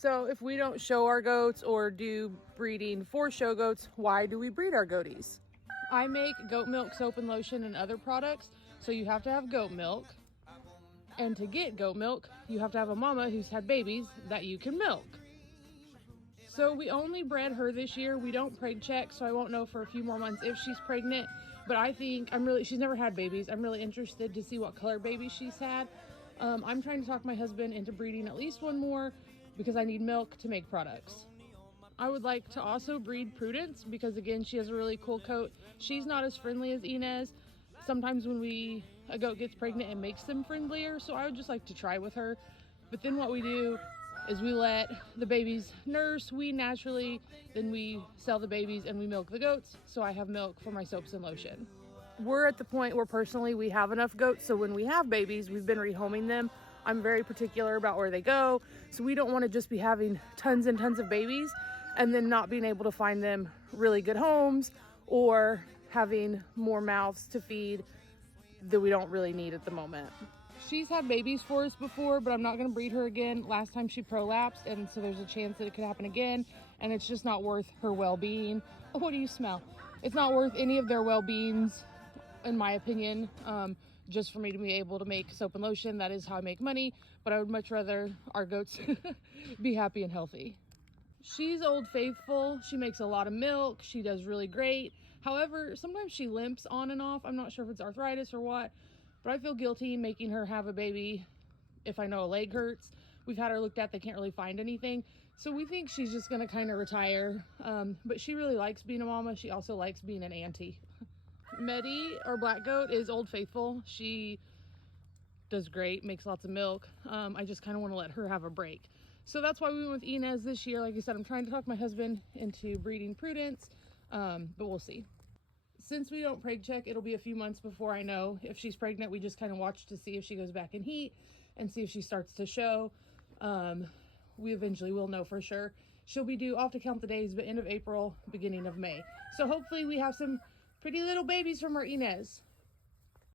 So if we don't show our goats or do breeding for show goats, why do we breed our goaties? I make goat milk soap and lotion and other products. So you have to have goat milk. And to get goat milk, you have to have a mama who's had babies that you can milk. So we only bred her this year. We don't preg check, so I won't know for a few more months if she's pregnant. But I think she's never had babies. I'm really interested to see what color babies she's had. I'm trying to talk my husband into breeding at least one more because I need milk to make products. I would like to also breed Prudence because, again, she has a really cool coat. She's not as friendly as Inez. Sometimes when a goat gets pregnant, it makes them friendlier, so I would just like to try with her. But then what we do is we let the babies nurse, wean naturally, then we sell the babies and we milk the goats, so I have milk for my soaps and lotion. We're at the point where personally we have enough goats, so when we have babies, we've been rehoming them. I'm very particular about where they go, so we don't want to just be having tons and tons of babies and then not being able to find them really good homes or having more mouths to feed that we don't really need at the moment. She's had babies for us before, but I'm not going to breed her again. Last time she prolapsed, and so there's a chance that it could happen again, and it's just not worth her well-being. Oh, what do you smell? It's not worth any of their well-beings, in my opinion, just for me to be able to make soap and lotion. That is how I make money, but I would much rather our goats be happy and healthy. She's Old Faithful. She makes a lot of milk. She does really great. However, sometimes she limps on and off. I'm not sure if it's arthritis or what, but I feel guilty making her have a baby if I know a leg hurts. We've had her looked at. They can't really find anything. So we think she's just going to kind of retire. But she really likes being a mama. She also likes being an auntie. Meddy, our black goat, is Old Faithful. She does great, makes lots of milk. I just kind of want to let her have a break. So that's why we went with Inez this year. Like I said, I'm trying to talk my husband into breeding Prudence, but we'll see. Since we don't preg check, it'll be a few months before I know if she's pregnant. We just kind of watch to see if she goes back in heat and see if she starts to show. We eventually will know for sure. She'll be due, I'll have to count the days, but end of April, beginning of May. So hopefully we have some pretty little babies from our Inez.